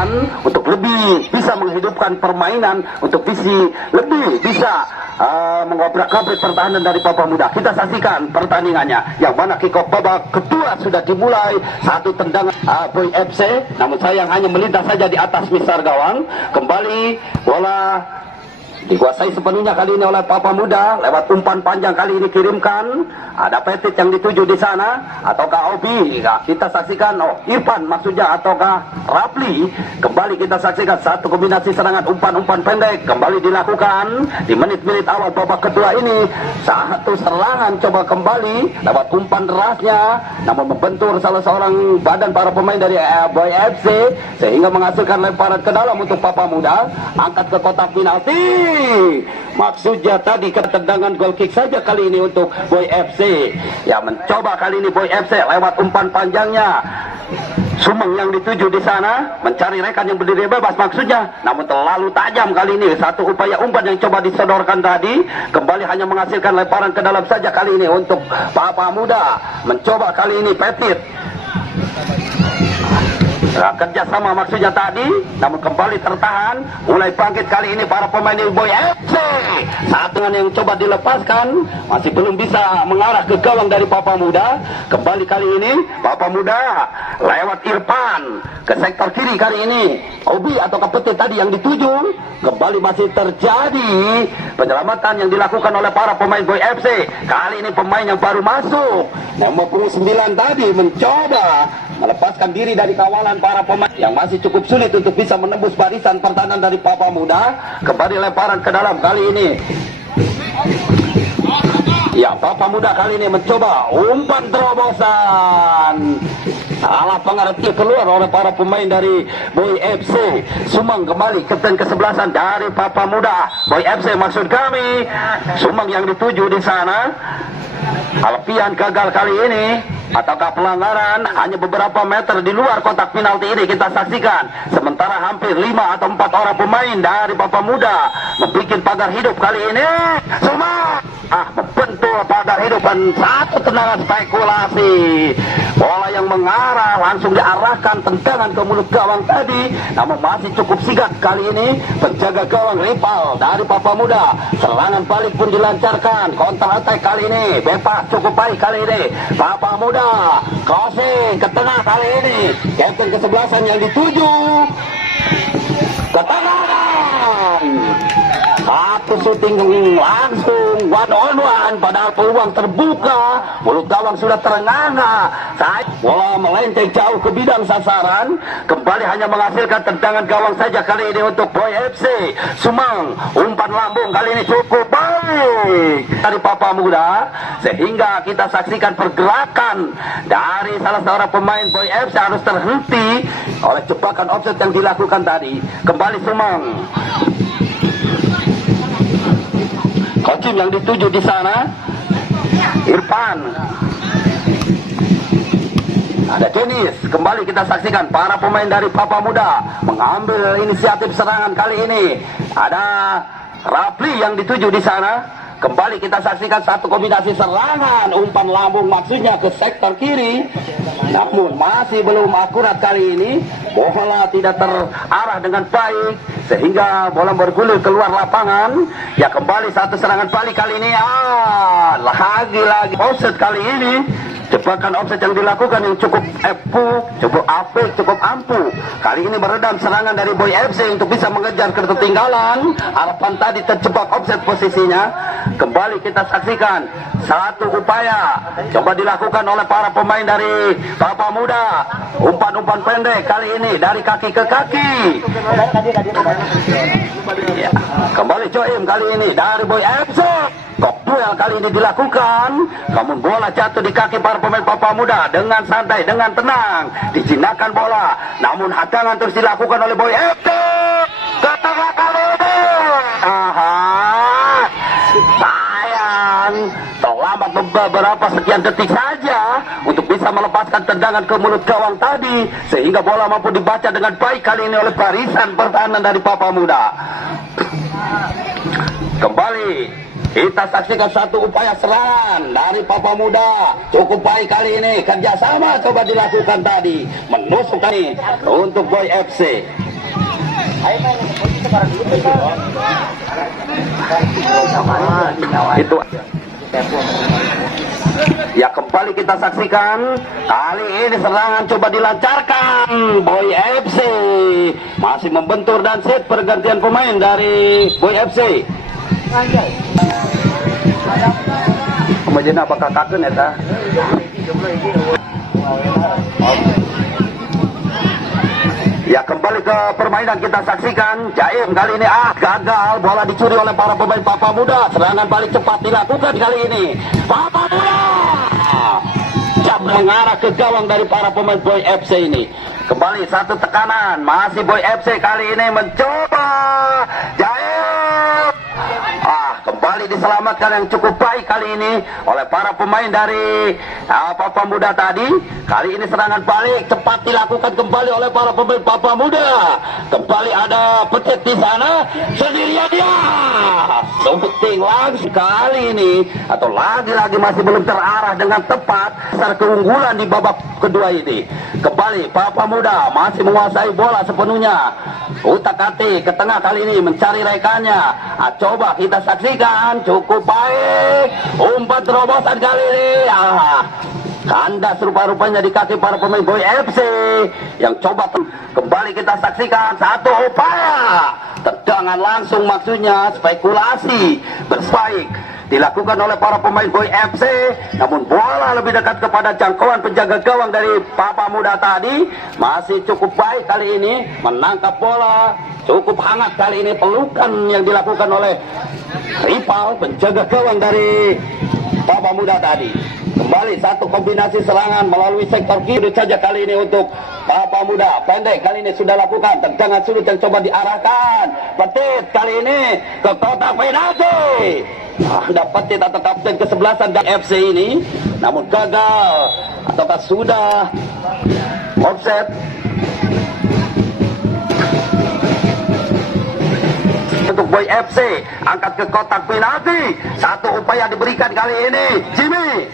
saksikan untuk lebih bisa menghidupkan permainan, untuk lebih bisa mengobrak-abrik pertahanan dari Papa Muda. Kita saksikan pertandingannya, yang mana kick off babak kedua sudah dimulai. Satu tendangan Boy FC, namun sayang hanya melintas saja di atas misar gawang. Kembali bola dikuasai sepenuhnya kali ini oleh Papa Muda lewat umpan panjang kali ini kirimkan. Ada Petit yang dituju di sana, ataukah Obi? Nah, kita saksikan Irfan maksudnya, ataukah Rapli? Kembali kita saksikan satu kombinasi serangan umpan-umpan pendek kembali dilakukan di menit-menit awal babak kedua ini. Satu serangan coba kembali lewat umpan derasnya, namun membentur salah seorang badan para pemain dari Boy FC sehingga menghasilkan lemparan ke dalam untuk Papa Muda. Angkat ke kotak penalti. Maksudnya tadi ketendangan goal kick saja kali ini untuk Boy FC. Ya, mencoba kali ini Boy FC lewat umpan panjangnya. Sumeng yang dituju di sana mencari rekan yang berdiri bebas maksudnya, namun terlalu tajam kali ini. Satu upaya umpan yang coba disodorkan tadi kembali hanya menghasilkan lemparan ke dalam saja kali ini untuk Papa Muda. Mencoba kali ini Petit. Kerjasama maksudnya tadi, namun kembali tertahan. Mulai bangkit kali ini para pemain Boy FC. Saat dengan yang coba dilepaskan masih belum bisa mengarah ke gawang dari Papa Muda. Kembali kali ini Papa Muda lewat Irfan ke sektor kiri kali ini. Obi atau Petit tadi yang dituju. Kembali masih terjadi penyelamatan yang dilakukan oleh para pemain Boy FC. Kali ini pemain yang baru masuk, nomor 29 tadi mencoba melepaskan diri dari kawalan para pemain yang masih cukup sulit untuk bisa menembus barisan pertahanan dari Papa Muda. Kembali lemparan ke dalam kali ini. Ya, Papa Muda kali ini mencoba umpan terobosan. Salah pengerti keluar oleh para pemain dari Boy FC. Sumang kembali kapten kesebelasan dari Papa Muda. Boy FC maksud kami. Sumang yang dituju di sana. Alfian gagal kali ini, ataukah pelanggaran hanya beberapa meter di luar kotak penalti ini kita saksikan. Sementara hampir 5 atau 4 orang pemain dari Papa Muda membuat pagar hidup kali ini. Semua membentur pagar hidup dan satu tendangan spekulasi. Bola yang mengarah langsung diarahkan tendangan ke mulut gawang tadi, namun masih cukup sigap kali ini penjaga gawang rival dari Papa Muda. Serangan balik pun dilancarkan, counter attack kali ini bebas cukup baik kali ini. Papa Muda crossing ke tengah kali ini, kapten kesebelasan yang dituju ke tengah. Satu shooting langsung one on one, padahal peluang terbuka, mulut gawang sudah terenganga. Bola melenceng jauh ke bidang sasaran, kembali hanya menghasilkan tendangan gawang saja kali ini untuk Boy FC. Sumang umpan lambung kali ini cukup baik dari Papa Muda, sehingga kita saksikan pergerakan dari salah seorang pemain Boy FC harus terhenti oleh jebakan offset yang dilakukan tadi. Kembali Sumang. Kokim yang dituju di sana, Irfan. Ada Jenis. Kembali kita saksikan para pemain dari Papa Muda mengambil inisiatif serangan kali ini. Ada Rapli yang dituju di sana. Kembali kita saksikan satu kombinasi serangan umpan lambung maksudnya ke sektor kiri, namun masih belum akurat kali ini. Bola tidak terarah dengan baik sehingga bola bergulir keluar lapangan. Ya, kembali satu serangan balik kali ini. Lagi offset kali ini. Jebakan offset yang dilakukan yang cukup cukup apik, cukup ampuh. Kali ini meredam serangan dari Boy FC untuk bisa mengejar ketertinggalan. Harapan tadi terjebak offset posisinya. Kembali kita saksikan satu upaya coba dilakukan oleh para pemain dari Papa Muda. Umpan-umpan pendek kali ini dari kaki ke kaki. Ya, kembali Joim kali ini dari Boy FC. Kok duel kali ini dilakukan, namun bola jatuh di kaki para pemain Papa Muda dengan santai, dengan tenang. Dijinakkan bola, namun hadangan terus dilakukan oleh Boy FC. Ke tengah kali ini. Sayang, terlambat beberapa sekian detik saja untuk bisa melepaskan tendangan ke mulut gawang tadi, sehingga bola mampu dibaca dengan baik kali ini oleh barisan pertahanan dari Papa Muda. Kembali kita saksikan satu upaya serangan dari Papa Muda. Cukup baik kali ini. Kerjasama coba dilakukan tadi. Menusuk kali untuk Boy FC. Itu ya, kembali kita saksikan. Kali ini serangan coba dilancarkan Boy FC, masih membentur dan set pergantian pemain dari Boy FC. Kemudian apakah kakek ya? Ya, kembali ke permainan kita saksikan. Jaim kali ini gagal, bola dicuri oleh para pemain Papa Muda. Serangan balik cepat dilakukan kali ini. Papa Muda jab mengarah ke gawang dari para pemain Boy FC ini. Kembali satu tekanan, masih Boy FC kali ini mencoba. Jaim kembali diselamatkan yang cukup baik kali ini oleh para pemain dari Papa Muda tadi. Kali ini serangan balik cepat dilakukan kembali oleh para pemain Papa Muda. Kembali ada Petit di sana, sendirian dia. Shooting langsung kali ini, atau lagi-lagi masih belum terarah dengan tepat. Besar keunggulan di babak kedua ini. Kembali Papa Muda masih menguasai bola sepenuhnya. Utak-atik ke tengah kali ini mencari rekannya. Coba kita saksikan, cukup baik umpan terobosan kali ini. Kandas rupa-rupanya di kaki para pemain Boy FC yang coba kembali kita saksikan satu upaya tendangan langsung, maksudnya spekulasi berspike dilakukan oleh para pemain Boy FC, namun bola lebih dekat kepada jangkauan penjaga gawang dari Papa Muda tadi. Masih cukup baik kali ini menangkap bola, cukup hangat kali ini pelukan yang dilakukan oleh rival penjaga gawang dari Papa Muda tadi. Kembali satu kombinasi serangan melalui sektor kiri saja kali ini untuk Papa Muda. Pendek kali ini sudah lakukan tendangan sudut yang coba diarahkan. Petit kali ini ke kotak penalti. Ada Petit atau kapten kesebelasan dari FC ini, namun gagal ataukah sudah offset. Untuk Boy FC angkat ke kotak penalti. Satu upaya diberikan kali ini Jimmy.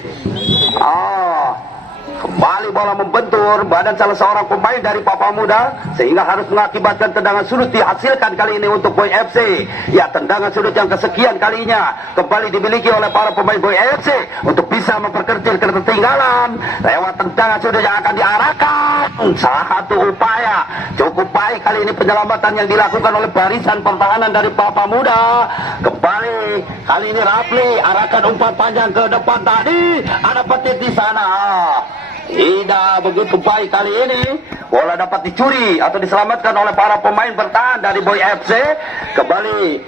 Kembali bola membentur badan salah seorang pemain dari Papa Muda sehingga harus mengakibatkan tendangan sudut dihasilkan kali ini untuk Boy FC. Ya, tendangan sudut yang kesekian kalinya kembali dimiliki oleh para pemain Boy FC untuk bisa memperkecil ketertinggalan lewat tendangan sudut yang akan diarahkan. Salah satu upaya cukup baik kali ini penyelamatan yang dilakukan oleh barisan pertahanan dari Papa Muda. Kembali kali ini Rafli arahkan umpan panjang ke depan tadi. Ada Petit di sana. Tidak begitu baik kali ini. Bola dapat dicuri atau diselamatkan oleh para pemain bertahan dari Boy FC. Kembali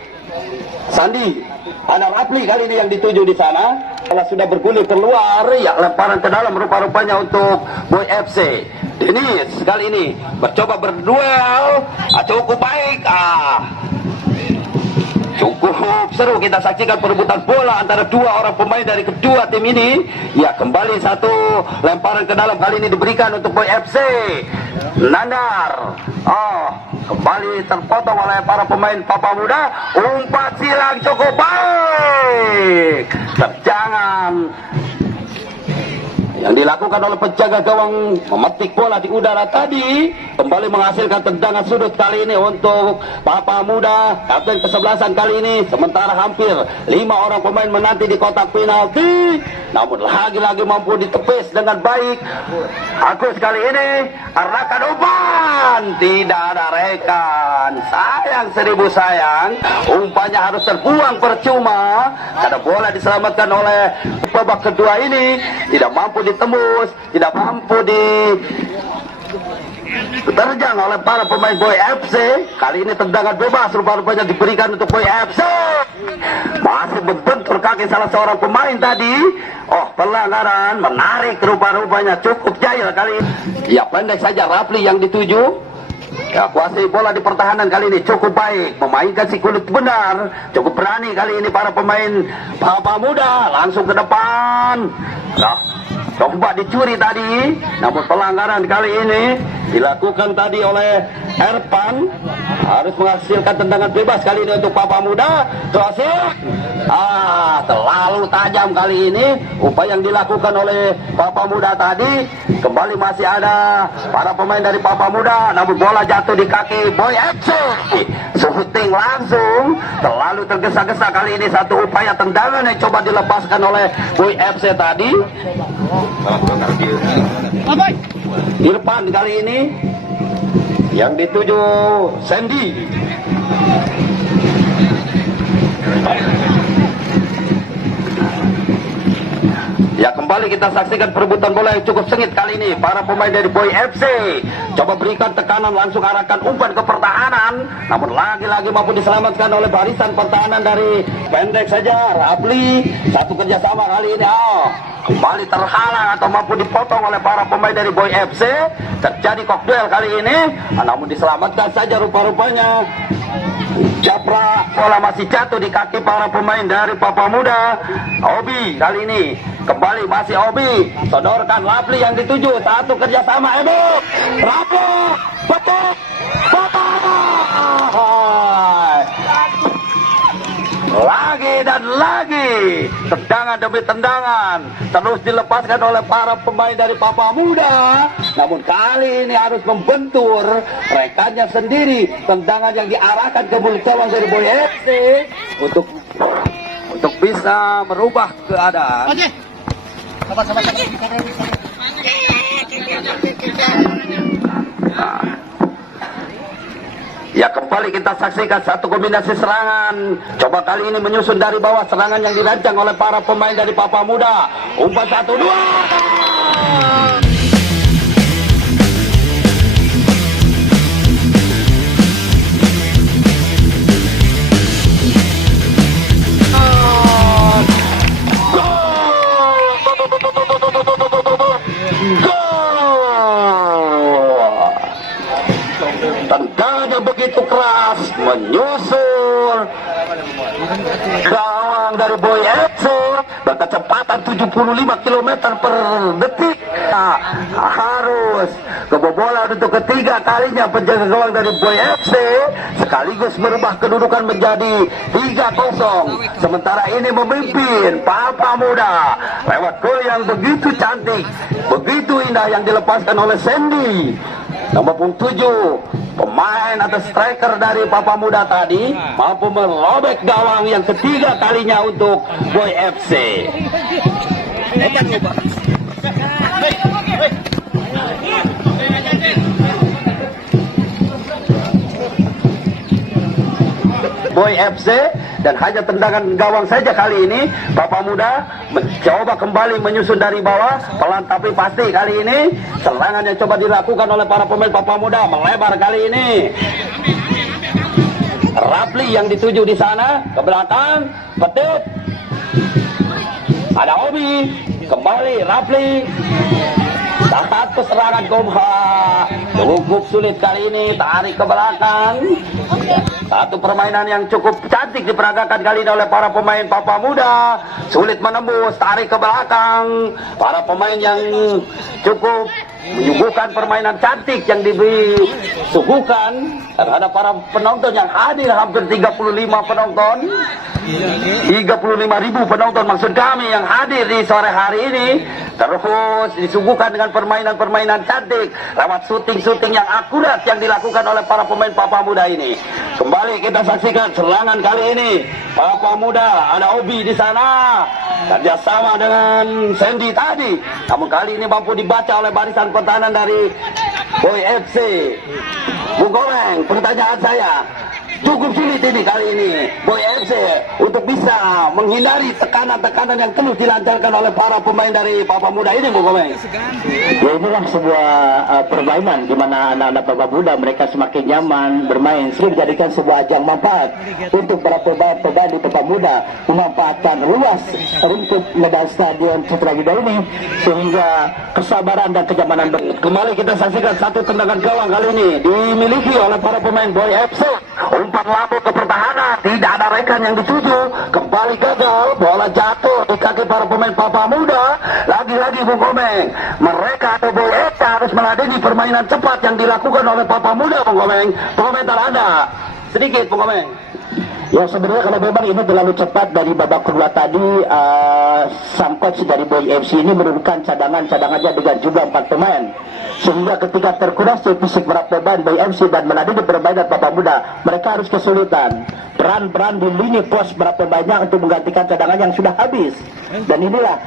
Sandi, ada Rafli kali ini yang dituju di sana. Bola sudah bergulir keluar. Ya, lemparan ke dalam rupa-rupanya untuk Boy FC. Dennis kali ini mencoba berduel. Cukup baik. Cukup seru kita saksikan perebutan bola antara dua orang pemain dari kedua tim ini. Ya, kembali satu lemparan ke dalam kali ini diberikan untuk Boy FC. Nandar. Kembali terpotong oleh para pemain Papa Muda. Umpan silang cukup baik. Terjangan yang dilakukan oleh penjaga gawang memetik bola di udara tadi. Kembali menghasilkan tendangan sudut kali ini untuk Papa Muda, kapten kesebelasan kali ini. Sementara hampir 5 orang pemain menanti di kotak penalti, namun lagi-lagi mampu ditepis dengan baik. Agus kali ini arahkan umpan, tidak ada rekan. Sayang seribu sayang, umpannya harus terbuang percuma karena bola diselamatkan oleh babak kedua ini tidak mampu ditembus, tidak mampu diterjang oleh para pemain Boy FC. Kali ini tendangan bebas rupa-rupanya diberikan untuk Boy FC. Masih membentur kaki salah seorang pemain tadi. Pelanggaran menarik rupa-rupanya cukup jaya kali ini. Ya, pendek saja Rafli yang dituju. Ya, kuasai bola di pertahanan kali ini cukup baik, memainkan si kulit benar. Cukup berani kali ini para pemain Papa Muda, langsung ke depan. Coba dicuri tadi, namun pelanggaran kali ini dilakukan tadi oleh Erpan, harus menghasilkan tendangan bebas kali ini untuk Papa Muda. Klasik, terlalu tajam kali ini upaya yang dilakukan oleh Papa Muda tadi. Kembali masih ada para pemain dari Papa Muda, namun bola jatuh di kaki Boy FC. Shooting langsung, terlalu tergesa-gesa kali ini. Satu upaya tendangan yang coba dilepaskan oleh Boy FC tadi. Di depan kali ini yang dituju Sandy. Ya, kembali kita saksikan perebutan bola yang cukup sengit kali ini. Para pemain dari Boy FC coba berikan tekanan, langsung arahkan umpan ke pertahanan, namun lagi-lagi mampu diselamatkan oleh barisan pertahanan dari pendek saja Rapli. Satu kerjasama kali ini, kembali terhalang atau mampu dipotong oleh para pemain dari Boy FC. Terjadi kokduel kali ini, namun diselamatkan saja rupa-rupanya. Japra, bola masih jatuh di kaki para pemain dari Papa Muda. Obi kali ini, kembali masih Obi, sodorkan Lapli yang dituju. Satu kerjasama Edo, Rapo, betul, lagi dan lagi, tendangan demi tendangan terus dilepaskan oleh para pemain dari Papa Muda. Namun kali ini harus membentur rekannya sendiri. Tendangan yang diarahkan ke mulut gawang dari Boy FC untuk bisa merubah keadaan. Oke. Sabar. Ya, kembali kita saksikan satu kombinasi serangan. Coba kali ini menyusun dari bawah, serangan yang dirancang oleh para pemain dari Papa Muda. Umpan 1-2. Tendangan begitu keras menyusul gawang dari Boy FC berkecepatan 75 km per detik. Harus kebobolan untuk ketiga kalinya penjaga gawang dari Boy FC, sekaligus merubah kedudukan menjadi 3-0. Sementara ini memimpin Papa Muda lewat gol yang begitu cantik, begitu indah yang dilepaskan oleh Sandy. Nomor 7, pemain atau striker dari Papa Muda tadi mampu merobek gawang yang ketiga kalinya untuk Boy FC. Boy FC, dan hanya tendangan gawang saja kali ini Papa Muda mencoba kembali menyusun dari bawah, pelan tapi pasti kali ini. Serangan yang coba dilakukan oleh para pemain Papa Muda melebar kali ini. Rapli yang dituju di sana ke belakang, Petit, ada Obi, kembali Rapli. Satu serangan Komha cukup sulit kali ini, tarik ke belakang. Satu permainan yang cukup cantik diperagakan kali ini oleh para pemain Papa Muda. Sulit menembus, tarik ke belakang. Para pemain yang cukup menyuguhkan permainan cantik yang disuguhkan terhadap para penonton yang hadir, hampir 35 penonton. 35.000 penonton maksud kami yang hadir di sore hari ini. Terus disuguhkan dengan permainan-permainan cantik lewat syuting-syuting yang akurat yang dilakukan oleh para pemain Papa Muda ini. Kembali kita saksikan serangan kali ini Papa Muda, ada Obi di sana kerjasama dengan Sandy tadi, namun kali ini mampu dibaca oleh barisan pertahanan dari Boy FC. Bung Goreng, pertanyaan saya, cukup sulit ini kali ini Boy FC untuk bisa menghindari tekanan-tekanan yang terus dilancarkan oleh para pemain dari Papa Muda ini, Bung Komeng. Ya, inilah sebuah permainan di mana anak-anak Papa Muda mereka semakin nyaman bermain, sering dijadikan sebuah ajang manfaat untuk para pemain di Papa Muda memanfaatkan luas rumput medan stadion Citra Gida ini sehingga kesabaran dan kenyamanan. Kembali kita saksikan satu tendangan gawang kali ini dimiliki oleh para pemain Boy FC. Umpan lambung ke pertahanan, tidak ada rekan yang dituju, kembali gagal, bola jatuh di kaki para pemain Papa Muda. Lagi-lagi Bung Komeng, mereka atau Boy FC harus meladeni permainan cepat yang dilakukan oleh Papa Muda, Bung Komeng. Komentar Anda sedikit, Bung Komeng. Ya sebenarnya kalau memang ini terlalu cepat dari babak kedua tadi, sang coach dari Boy FC ini menurunkan cadangannya dengan jumlah 4 pemain. Sehingga ketika terkuras fisik para pemain Boy FC dan meladeni permainan Papa Muda, mereka harus kesulitan peran-peran di lini pos para pemainnya untuk menggantikan cadangan yang sudah habis. Dan inilah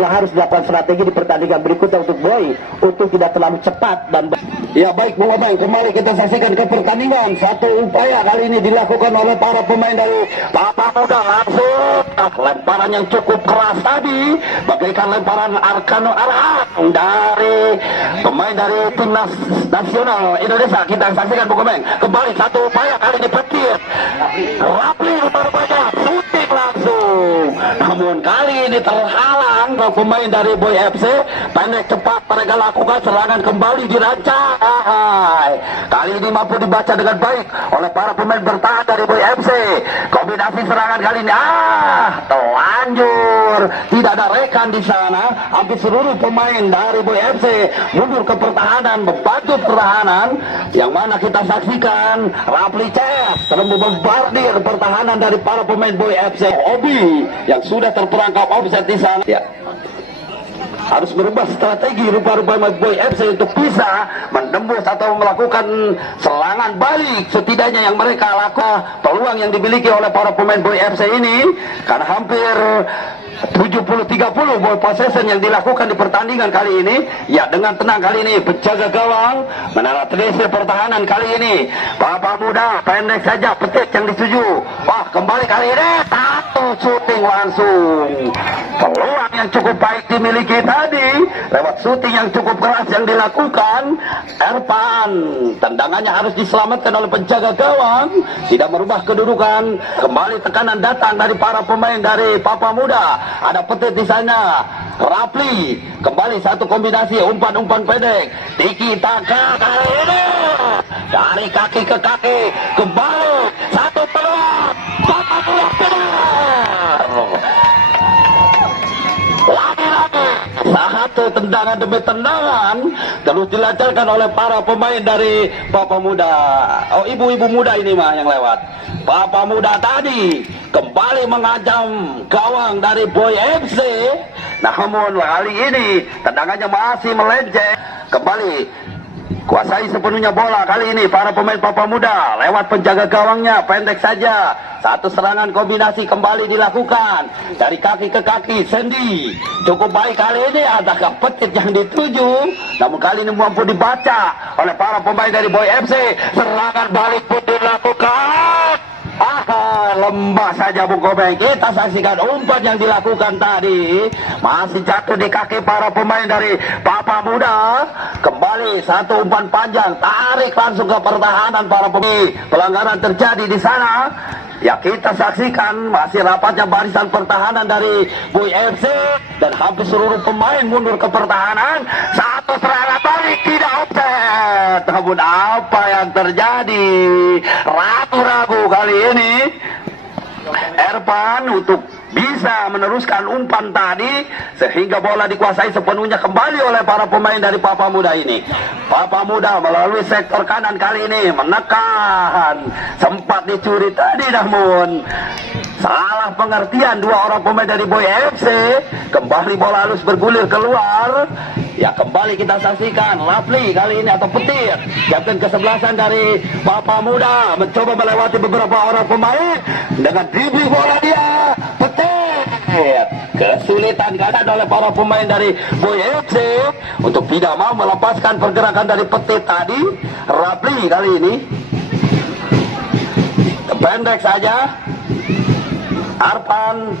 yang harus dilakukan strategi di pertandingan berikutnya untuk Boy, untuk tidak terlalu cepat dan Ya baik Bung Komeng, kembali kita saksikan ke pertandingan. Satu upaya kali ini dilakukan oleh para pemain dari Papa Muda. Langsung lemparan yang cukup keras tadi, bagaikan lemparan Arkano Arham dari pemain dari timnas nasional Indonesia. Kita saksikan Bung Komeng, kembali satu upaya kali ini petir Rapli rupanya shooting langsung, namun kali ini terhalang pemain dari Boy FC. Pendek cepat mereka lakukan serangan kembali dirancang. Kali ini mampu dibaca dengan baik oleh para pemain bertahan dari Boy FC. Kombinasi serangan kali ini telanjur, tidak ada rekan di sana. Hampir seluruh pemain dari Boy FC mundur ke pertahanan, membantu pertahanan, yang mana kita saksikan Rapli CS sedang membombardir pertahanan dari para pemain Boy FC. Obi yang sudah terperangkap offset di sana. Ya, harus berubah strategi rupa-rupa Boy FC untuk bisa menembus atau melakukan serangan balik setidaknya yang mereka lakukan. Peluang yang dimiliki oleh para pemain Boy FC ini, karena hampir 70-30 ball possession yang dilakukan di pertandingan kali ini. Ya, dengan tenang kali ini penjaga gawang menetralisir pertahanan kali ini. Papa Muda pendek saja petik yang dituju. Wah, kembali kali ini satu shooting langsung. Peluang yang cukup baik dimiliki tadi lewat shooting yang cukup keras yang dilakukan Erpan. Tendangannya harus diselamatkan oleh penjaga gawang, tidak merubah kedudukan. Kembali tekanan datang dari para pemain dari Papa Muda. Ada petit di sana. Rapli kembali satu kombinasi umpan-umpan pendek. Tiki taka kali ini dari kaki ke kaki, kembali satu peluang. Papa Muda benar. Lagi-lagi satu tendangan demi tendangan terus dilancarkan oleh para pemain dari Papa Muda. Oh, ibu-ibu muda ini mah yang lewat. Papa Muda tadi kembali mengancam gawang dari Boy FC. Namun kali ini tendangannya masih melenceng. Kembali kuasai sepenuhnya bola kali ini para pemain Papa Muda lewat penjaga gawangnya, pendek saja. Satu serangan kombinasi kembali dilakukan dari kaki ke kaki. Sandy cukup baik kali ini, adakah petit yang dituju, namun kali ini mampu dibaca oleh para pemain dari Boy FC. Serangan balik pun dilakukan. Lembah saja Bung Komeng. Kita saksikan umpan yang dilakukan tadi, masih jatuh di kaki para pemain dari Papa Muda. Kembali satu umpan panjang, tarik langsung ke pertahanan para pemain. Pelanggaran terjadi di sana. Ya, kita saksikan masih rapatnya barisan pertahanan dari Boy FC dan hampir seluruh pemain mundur ke pertahanan. Satu serangan balik tidak offset. Namun apa yang terjadi? Ragu-ragu kali ini Erpan untuk bisa meneruskan umpan tadi sehingga bola dikuasai sepenuhnya kembali oleh para pemain dari Papa Muda ini. Papa Muda melalui sektor kanan kali ini menekan, sempat dicuri tadi namun salah pengertian dua orang pemain dari Boy FC. Kembali bola halus bergulir keluar. Ya, kembali kita saksikan Rapli kali ini atau petir, kapten kesebelasan dari Papa Muda mencoba melewati beberapa orang pemain dengan dribbling bola dia. Petir kesulitan dihadapi oleh para pemain dari Boy FC untuk tidak mau melepaskan pergerakan dari petir tadi. Rapli kali ini pendek saja. Arpan.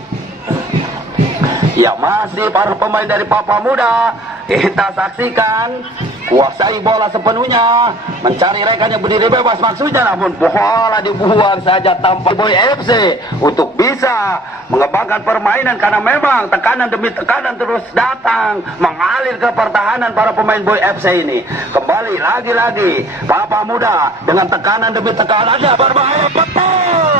Ya, masih para pemain dari Papa Muda. Kita saksikan kuasai bola sepenuhnya, mencari rekan yang berdiri bebas maksudnya, namun bola dibuang saja tanpa Boy FC untuk bisa mengembangkan permainan karena memang tekanan demi tekanan terus datang mengalir ke pertahanan para pemain Boy FC ini. Kembali lagi-lagi Papa Muda dengan tekanan demi tekanannya berbahaya betul.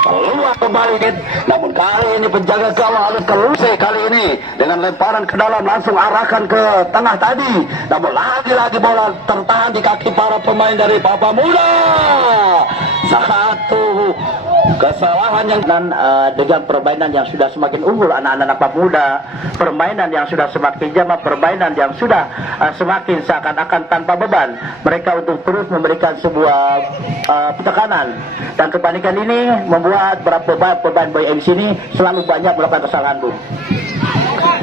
keluar kembali, namun kali ini penjaga gawang harus kelusai kali ini dengan lemparan ke dalam, langsung arahkan ke tengah tadi, namun lagi-lagi bola tertahan di kaki para pemain dari Papa Muda. Satu kesalahan yang dengan permainan yang sudah semakin unggul anak-anak Papa Muda, permainan yang sudah semakin jamak, permainan yang sudah semakin seakan-akan tanpa beban mereka untuk terus memberikan sebuah tekanan, dan kepanikan ini membuat beberapa pemain Boy MC ini selalu banyak melakukan kesalahan, Bung.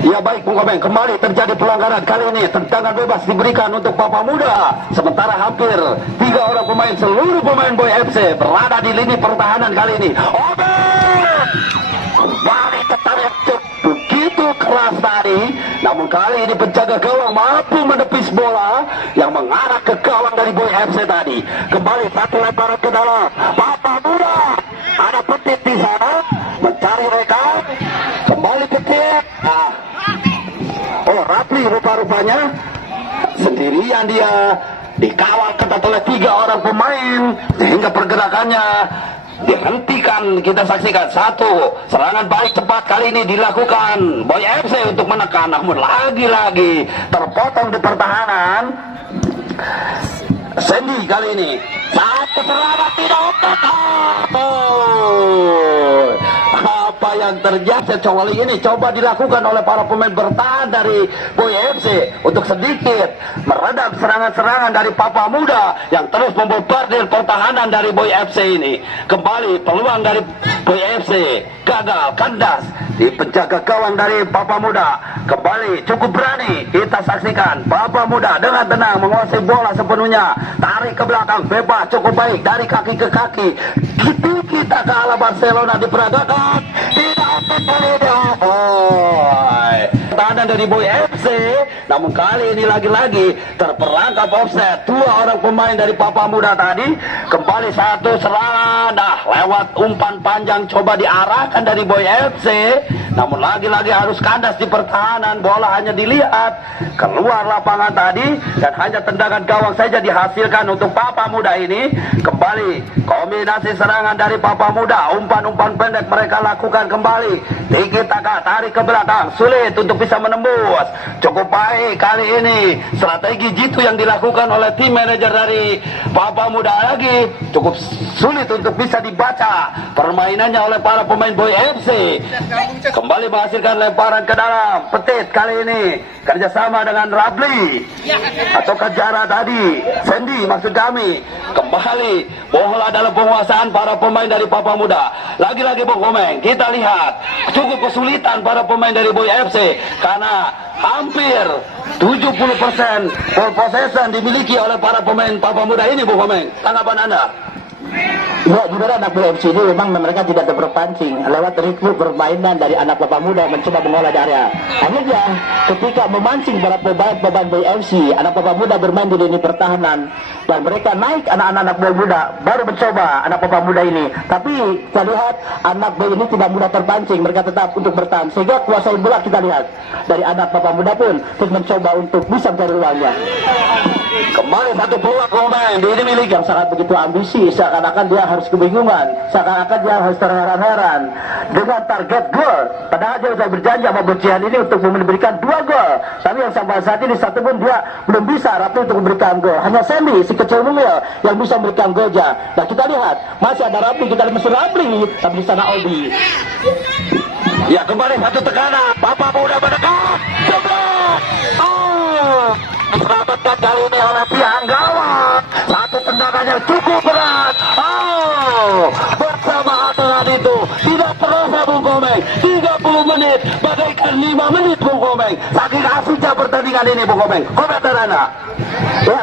Ya baik, Bung Komeng, kembali terjadi pelanggaran. Kali ini tendangan bebas diberikan untuk Papa Muda, sementara hampir 3 orang pemain, seluruh pemain Boy FC berada di lini pertahanan kali ini. Kembali tertarik begitu keras tadi, namun kali ini penjaga gawang mampu menepis bola yang mengarah ke gawang dari Boy FC tadi. Kembali satu lemparan ke dalam, Papa Muda ada Petit di sana mencari mereka, kembali Petit. Rapli rupa-rupanya sendirian, dia dikawal ketat oleh 3 orang pemain sehingga pergerakannya dihentikan. Kita saksikan satu serangan balik cepat kali ini dilakukan Boy FC untuk menekan, namun lagi-lagi terpotong di pertahanan. Sandy kali ini satu serangan tidak apa yang terjadi kali ini coba dilakukan oleh para pemain bertahan dari Boy FC untuk sedikit meredam serangan-serangan dari Papa Muda yang terus membombardir pertahanan dari Boy FC ini. Kembali peluang dari Boy FC gagal kandas di penjaga gawang dari Papa Muda. Kembali cukup berani kita saksikan Papa Muda dengan tenang menguasai bola sepenuhnya, tarik ke belakang bebas cukup baik dari kaki ke kaki. Kita ke ala Barcelona diperagakan, tidak pertahanan dari Boy FC, namun kali ini lagi-lagi terperangkap offset 2 orang pemain dari Papa Muda tadi. Kembali satu serangan, lewat umpan panjang coba diarahkan dari Boy FC, namun lagi-lagi harus kandas di pertahanan. Bola hanya dilihat keluar lapangan tadi dan hanya tendangan gawang saja dihasilkan untuk Papa Muda ini. Kembali kombinasi serangan dari Papa Muda, umpan-umpan pendek mereka lakukan kembali. Tiki taka tarik ke belakang, sulit untuk bisa menembus. Cukup baik kali ini strategi jitu yang dilakukan oleh tim manajer dari Papa Muda, lagi cukup sulit untuk bisa dibaca permainannya oleh para pemain Boy FC. Kembali menghasilkan lemparan ke dalam. Petit kali ini kerjasama dengan Rabli atau Kajara tadi, Sandy maksud kami. Kembali bola dalam penguasaan para pemain dari Papa Muda. Lagi-lagi Bung Komeng, kita lihat cukup kesulitan para pemain dari Boy FC karena hampir 70% ball possession dimiliki oleh para pemain Papa Muda ini. Bung Komeng, tanggapan Anda? Ya, jujur anak Boy FC ini memang mereka tidak terpancing lewat ritme permainan dari anak Papa Muda mencoba mengolah di area. Akhirnya ketika memancing para pemain Boy FC, anak Papa Muda bermain di lini pertahanan dan mereka naik anak-anak Boy Muda baru mencoba anak Papa Muda ini. Tapi kita lihat anak Boy ini tidak mudah terpancing, mereka tetap untuk bertahan sehingga kuasai bola. Kita lihat dari anak Papa Muda pun terus mencoba untuk bisa mencari ruangnya. Kembali satu peluang Komeng Ini milik yang sangat begitu ambisi, seakan-akan dia harus kebingungan, seakan-akan dia harus terheran-heran dengan target gol. Padahal dia sudah berjanji sama Bocian ini untuk memberikan 2 gol. Tapi yang sampai saat ini satu pun dia belum bisa Rapli untuk memberikan gol. Hanya Sandy si kecil mungil yang bisa memberikan golnya. Nah kita lihat masih ada Rapli, kita masih Rapli, tapi di sana Obi. Ya kembali satu tekanan, Papa Muda mendekat, jeblok. Diselamatkan kali ini oleh pihak gawang. Satu tendangannya cukup berat. Bersamaan dengan itu tidak terasa Bung Komeng 30 menit bagaikan 5 menit Bung Komeng. Saking asiknya pertandingan ini Bung Komeng. Komentar Anda? Ya,